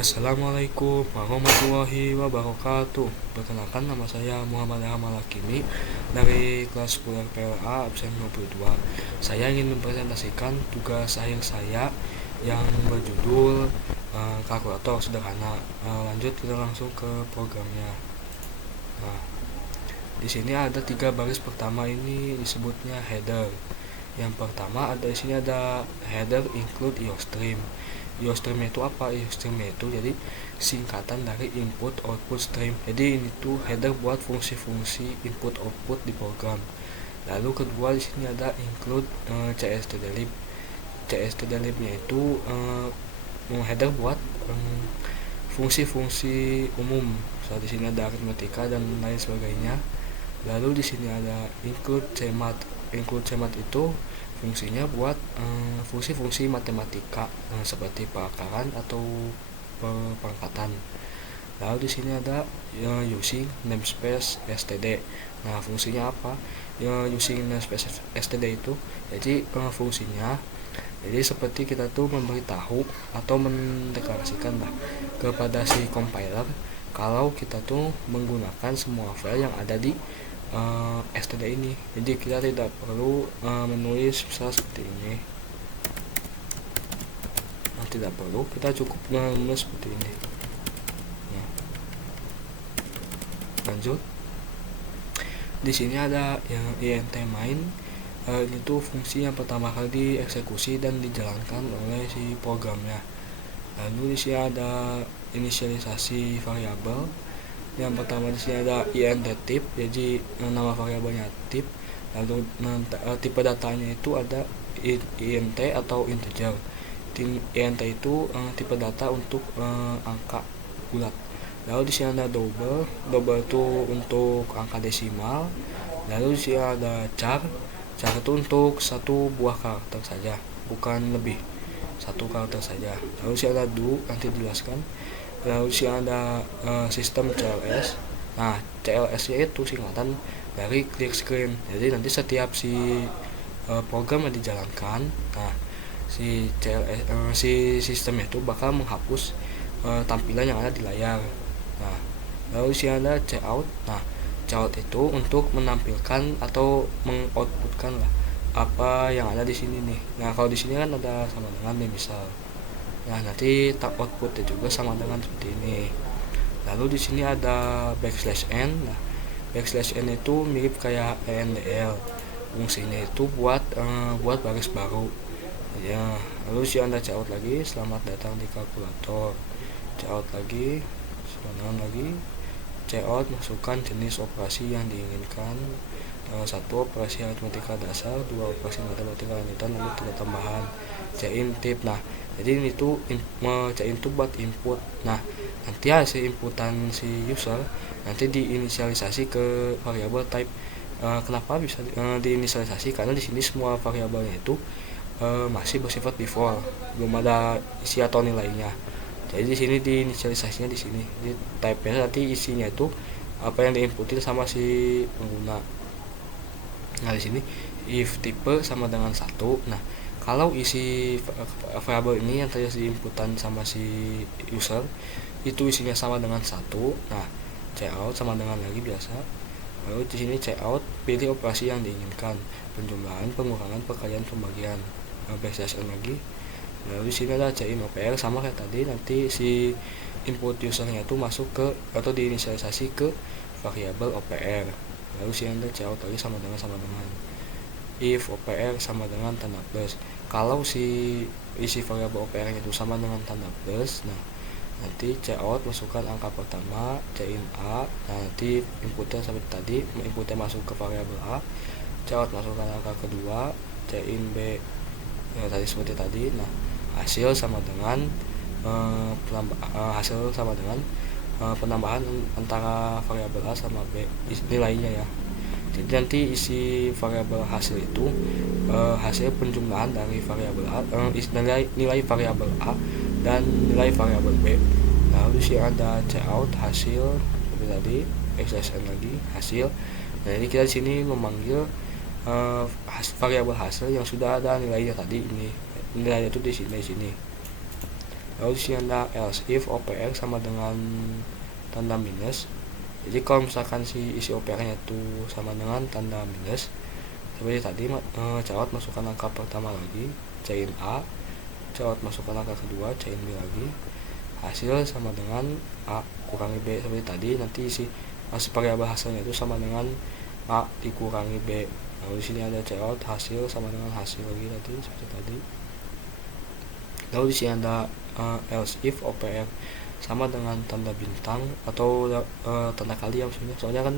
Assalamualaikum warahmatullahi wabarakatuh. Perkenalkan, nama saya Muhammad Ahmad Hakimi dari kelas 10 PLA absen 22. Saya ingin mempresentasikan tugas akhir saya yang berjudul kalkulator sederhana. Lanjut kita langsung ke programnya. Nah, di sini ada 3 baris pertama, ini disebutnya header. Yang pertama di sini ada header include IOStream. IOStream itu apa? IOStream itu jadi singkatan dari input output stream. Jadi ini tuh header buat fungsi-fungsi input output di program. Lalu kedua di sini ada include cstdelib. Cstdelib-nya itu header buat fungsi-fungsi umum. Di sini ada aritmetika dan lain sebagainya. Lalu di sini ada include cmat. Include cmat itu fungsinya buat fungsi-fungsi matematika seperti perakaran atau pangkatan. Lalu di sini ada using namespace std. Nah, fungsinya apa? Using namespace std itu jadi fungsinya jadi seperti kita tuh memberitahu atau mendeklarasikan lah kepada si compiler kalau kita tuh menggunakan semua file yang ada di std ini. Jadi kita tidak perlu menulis misalnya seperti ini. Tidak perlu, kita cukup menulis seperti ini. Nah, lanjut. Di sini ada yang int main. Ini tuh fungsi yang pertama kali dieksekusi dan dijalankan oleh si programnya. Lalu di sini ada inisialisasi variabel. Yang pertama di sini ada int type, jadi nama variabelnya type. Lalu tipe datanya itu ada int atau integer. Int itu tipe data untuk angka bulat. Lalu di sini ada double. Double itu untuk angka desimal. Lalu di sini ada char. Char itu untuk satu buah karakter saja, bukan lebih, satu karakter saja. Lalu di sini ada do, nanti dijelaskan. Lalu di sini ada sistem CLS. Nah, CLS itu singkatan dari clear screen. Jadi nanti setiap si program yang dijalankan, nah si CLS si sistem itu bakal menghapus tampilan yang ada di layar. Nah, lalu di sini ada cout. Nah, cout itu untuk menampilkan atau mengoutputkan lah apa yang ada di sini nih. Nah, kalau di sini kan ada sama dengan nih misal. Nah, nanti outputnya juga sama dengan seperti ini. Lalu di sini ada \n. Nah, \n itu mirip kayak endl. Fungsinya itu buat baris baru. Ya, lalu si Anda cout lagi, selamat datang di kalkulator. Cout lagi, selamat lagi. Cout, masukkan jenis operasi yang diinginkan. 1 operasi aritmetika dasar, 2 operasi matematika lanjutan, lalu 3 tambahan. Cin tip. Nah, jadi ini tuh cin itu buat input. Nah, nanti hasil inputan si user nanti diinisialisasi ke variabel type. Kenapa bisa diinisialisasi? Karena di sini semua variabelnya itu masih bersifat default, belum ada isi atau nilainya. Jadi di sini diinisialisasinya di sini. Jadi type-nya nanti isinya itu apa yang diinputin sama si pengguna. Nah, di sini if tipe sama dengan 1. Nah, kalau isi variabel ini yang tadi diinputan sama si user itu isinya sama dengan 1. Nah, cout sama dengan lagi biasa. Lalu di sini cout, pilih operasi yang diinginkan, penjumlahan, pengurangan, perkalian, pembagian. \n lagi. Lalu di sini ada cin opr sama kayak tadi, nanti si input usernya itu masuk ke atau diinisialisasi ke variabel opr. Lalu sini ada cout lagi sama dengan if opr sama dengan tanda plus. Kalau si isi variabel opr itu sama dengan tanda plus, nah nanti cout masukkan angka pertama cin a. Nah, nanti inputnya seperti tadi, inputnya masuk ke variabel a. Cout masukkan angka kedua cin b. Ya, tadi seperti tadi. Nah, hasil sama dengan penambahan antara variabel a sama b nilainya ya. Jadi nanti isi variabel hasil itu hasil penjumlahan dari variabel a, nilai variabel a dan nilai variabel b. Lalu di sini ada cout hasil seperti tadi, \n lagi hasil. Nah, jadi kita di sini memanggil variabel hasil yang sudah ada nilainya tadi. Ini nilainya itu di sini. Lalu di sini ada else if OPR sama dengan tanda minus. Jadi kalau misalkan si isi OPR-nya itu sama dengan tanda minus, seperti tadi, caot masukkan angka pertama lagi, cain A, caot masukkan angka kedua, cain B lagi, hasil sama dengan A kurangi B. Seperti tadi, nanti isi variabel hasilnya itu sama dengan A dikurangi B. Lalu di sini ada caot hasil sama dengan hasil lagi tadi, seperti tadi. Lalu di sini ada else if OPR sama dengan tanda bintang atau tanda kali ya maksudnya. Soalnya kan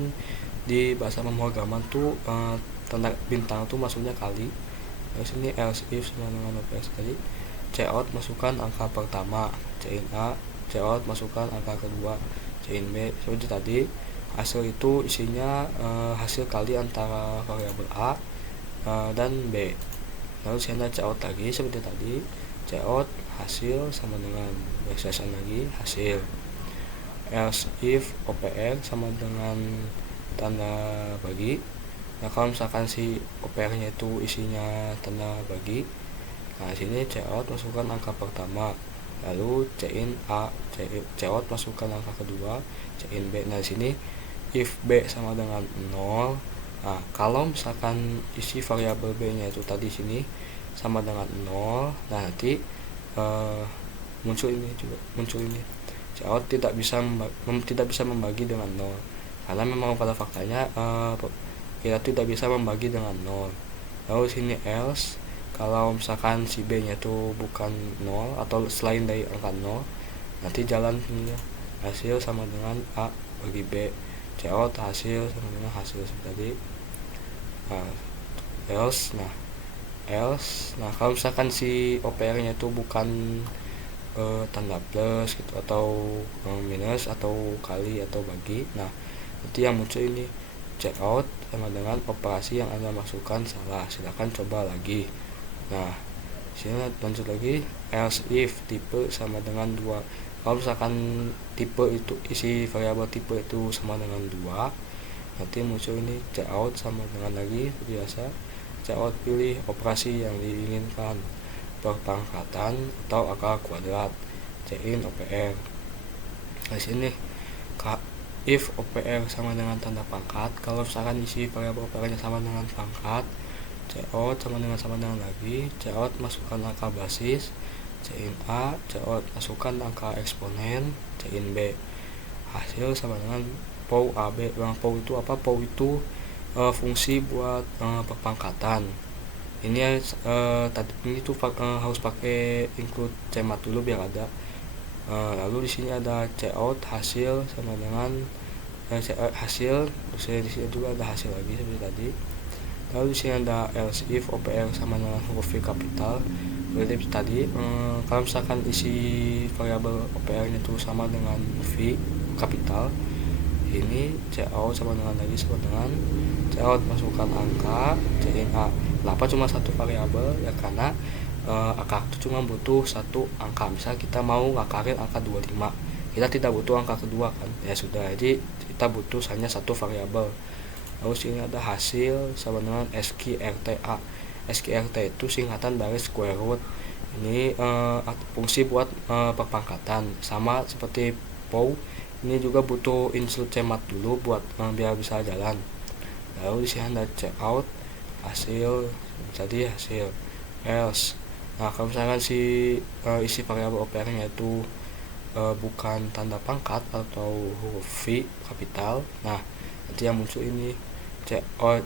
di bahasa pemrograman tuh tanda bintang tuh maksudnya kali. Lalu sini else if sama dengan OPR tadi, caot masukkan angka pertama, cain A, caot masukkan angka kedua, cain B. Seperti tadi, hasil itu isinya hasil kali antara variabel A dan B. Lalu sini ada caot lagi seperti tadi, caot hasil sama dengan backslash lagi hasil. Else if OPR sama dengan tanda bagi. Nah kalau misalkan si OPR nya itu isinya tanda bagi, nah sini caot masukkan angka pertama, lalu cain A, caot masukkan angka kedua, cain B. Nah sini if B sama dengan 0, nah kalau misalkan isi variabel B nya itu tadi sini sama dengan 0, nah nanti muncul ini caot tidak bisa membagi dengan 0, karena memang pada faktanya kita tidak bisa membagi dengan 0. Lalu sini else, kalau misalkan si B nya itu bukan 0 atau selain dari angka 0, nanti jalan ini hasil sama dengan A bagi B, caot hasil sama dengan hasil seperti tadi. Else, nah kalau misalkan si OPR nya itu bukan tanda plus gitu atau minus atau kali atau bagi, nah nanti yang muncul ini checkout sama dengan operasi yang Anda masukkan salah, silakan coba lagi. Nah sini lanjut lagi, else if tipe sama dengan 2. Kalau misalkan tipe itu isi variabel tipe itu sama dengan 2, nanti muncul ini checkout sama dengan lagi biasa, checkout pilih operasi yang diinginkan, perpangkatan atau akar kuadrat, cain OPR. Nah sini if OPR sama dengan tanda pangkat, kalau misalkan isi variabel OPR-nya sama dengan pangkat, caot sama dengan lagi, caot masukkan angka basis, cain A, caot masukkan angka eksponen, cain B, hasil sama dengan POW AB. POW itu apa? POW itu fungsi buat perpangkatan. Ini ini tuh harus pakai include cemat dulu biar ada. Lalu di sini ada caot hasil sama dengan hasil, terus di sini juga ada hasil lagi seperti tadi. Lalu di sini ada else if OPR sama dengan huruf V kapital. Seperti tadi, kalau misalkan isi variabel OPR-nya itu sama dengan V kapital, ini caot sama dengan lagi sama dengan caot masukkan angka, cain A. Kenapa cuma satu variabel? Ya karena akar itu cuma butuh satu angka. Misal kita mau ngakarin angka 25, kita tidak butuh angka kedua kan, ya sudah, jadi kita butuh hanya satu variabel. Lalu sini ada hasil sama dengan SQRTA. SQRT itu singkatan dari square root. Ini fungsi buat perpangkatan, sama seperti POW. Ini juga butuh insert cemat dulu buat biar bisa jalan. Lalu di sini ada checkout hasil, jadi hasil else. Nah kalau misalkan si isi variabel OPR-nya itu bukan tanda pangkat atau huruf V kapital, nah nanti yang muncul ini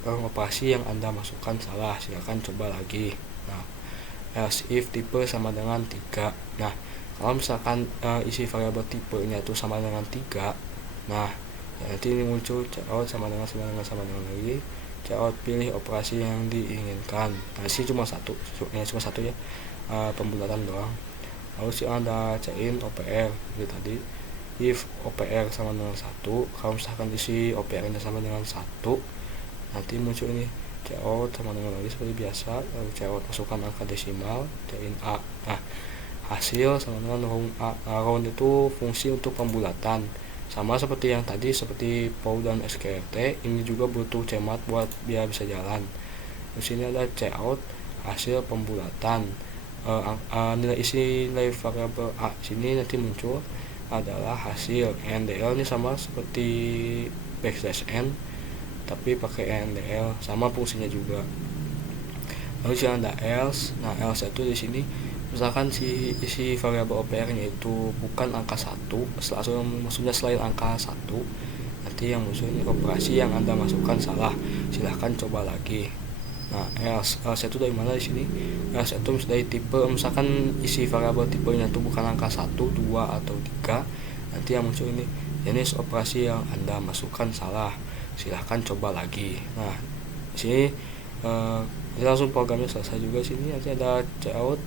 operasi yang Anda masukkan salah, silakan coba lagi. Nah else if tipe sama dengan 3. Nah kalau misalkan isi variabel tipenya itu sama dengan 3, nah nanti ini muncul caot sama dengan lagi, caot pilih operasi yang diinginkan. Nah sih cuma satu ya, pembulatan doang. Lalu sih ada cain OPR seperti tadi, if OPR sama dengan 1. Kalau misalkan isi OPR nya sama dengan 1, nanti muncul ini caot sama dengan lagi seperti biasa, lalu caot masukkan angka desimal, cain A. Nah hasil sama dengan round A. Round itu fungsi untuk pembulatan, sama seperti yang tadi, seperti POW dan SQRT. Ini juga butuh cemat buat biar bisa jalan. Di sini ada caot hasil pembulatan, nilai isi nilai variabel A sini nanti muncul adalah hasil. NDL ini sama seperti backslash n tapi pakai NDL, sama fungsinya juga. Lalu jangan ada else. Nah, else itu di sini misalkan si isi variabel OPR-nya itu bukan angka 1, maksudnya selain angka 1, nanti yang muncul ini operasi yang Anda masukkan salah. Silahkan coba lagi. Nah, else itu dari mana di sini? Else itu dari tipe, misalkan isi variabel tipenya itu bukan angka 1, 2 atau 3, nanti yang muncul ini jenis operasi yang Anda masukkan salah. Silahkan coba lagi. Nah, di sini ini langsung programnya selesai juga. Sini nanti ada cout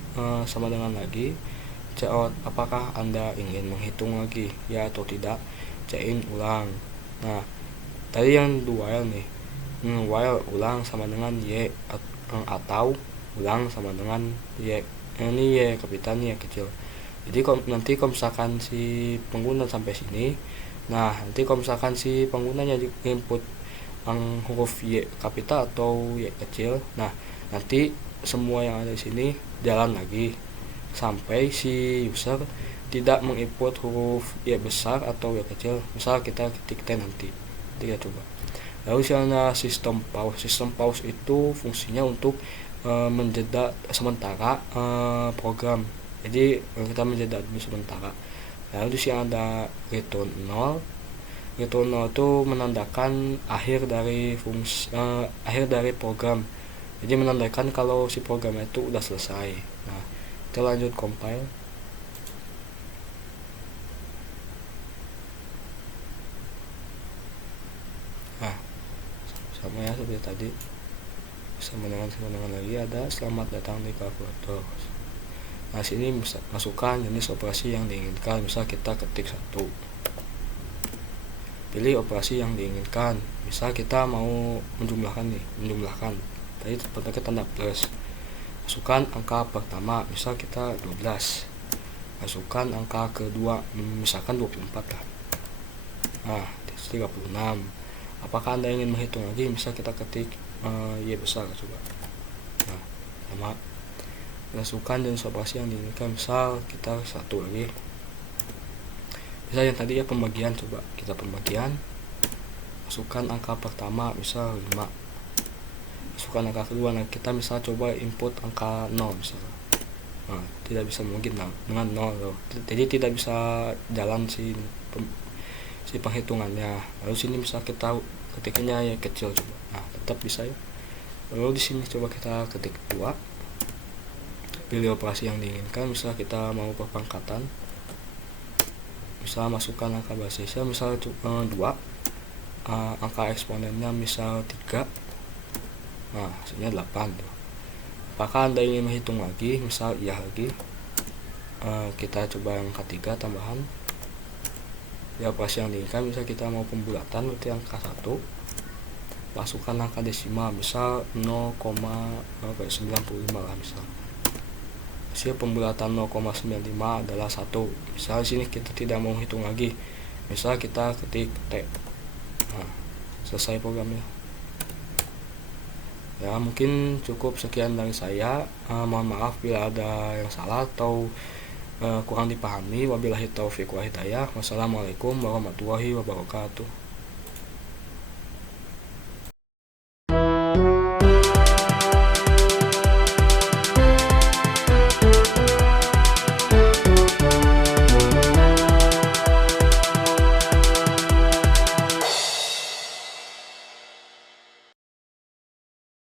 sama dengan lagi cout apakah Anda ingin menghitung lagi ya atau tidak, in ulang. Nah, tadi yang while nih, while ulang sama dengan y atau ulang sama dengan y. Ini y kapital, y kecil. Jadi nanti kalau misalkan si pengguna sampai sini, nah nanti kalau misalkan si penggunanya input huruf y kapital atau y kecil, nah nanti semua yang ada di sini jalan lagi sampai si user tidak menginput huruf y besar atau y kecil. Misal kita ketik T nanti, kita coba. Lalu misalnya sistem pause itu fungsinya untuk menjeda sementara program. Jadi kita menjeda dulu sementara. Lalu di sini ada return 0. Return 0 itu menandakan akhir dari program. Jadi menandakan kalau si program itu udah selesai. Nah, kita lanjut compile. Nah, sama ya seperti tadi. Sama dengan lagi ada selamat datang di kalkulator. Nah, sini masukkan jenis operasi yang diinginkan. Misal kita ketik 1, pilih operasi yang diinginkan. Misal kita mau menjumlahkan. Tadi pakai tanda plus. Masukkan angka pertama, misal kita 12. Masukkan angka kedua, misalkan 24 lah. Nah, 36. Apakah Anda ingin menghitung lagi? Misal kita ketik y besar, coba. Nah, sama. Masukkan jenis operasi yang diinginkan. Misal kita 1 lagi. Misal yang tadi ya pembagian, coba kita pembagian. Masukkan angka pertama, misal 5. Masukkan angka kedua. Nah, kita misal coba input angka 0 misal. Nah, tidak bisa mungkin dengan 0 loh. Jadi tidak bisa jalan si penghitungannya. Lalu sini misal kita ketiknya ya kecil, coba. Nah, tetap bisa ya. Lalu di sini coba kita ketik 2. Pilih operasi yang diinginkan. Misal kita mau perpangkatan. Misal masukkan angka basisnya misal 2, angka eksponennya misal 3. Nah, hasilnya 8 tuh. Apakah Anda ingin menghitung lagi? Misal iya lagi. Kita coba yang ketiga tambahan. Ya, operasi yang diinginkan misal kita mau pembulatan, berarti angka 1. Masukkan angka desimal misal 0,95 lah misal. Hasil pembulatan 0,95 adalah 1. Misal sini kita tidak mau hitung lagi. Misal kita ketik T. Nah, selesai programnya. Ya, mungkin cukup sekian dari saya. Mohon maaf bila ada yang salah atau kurang dipahami. Wabillahi taufiq wa hidayah. Wassalamualaikum warahmatullahi wabarakatuh.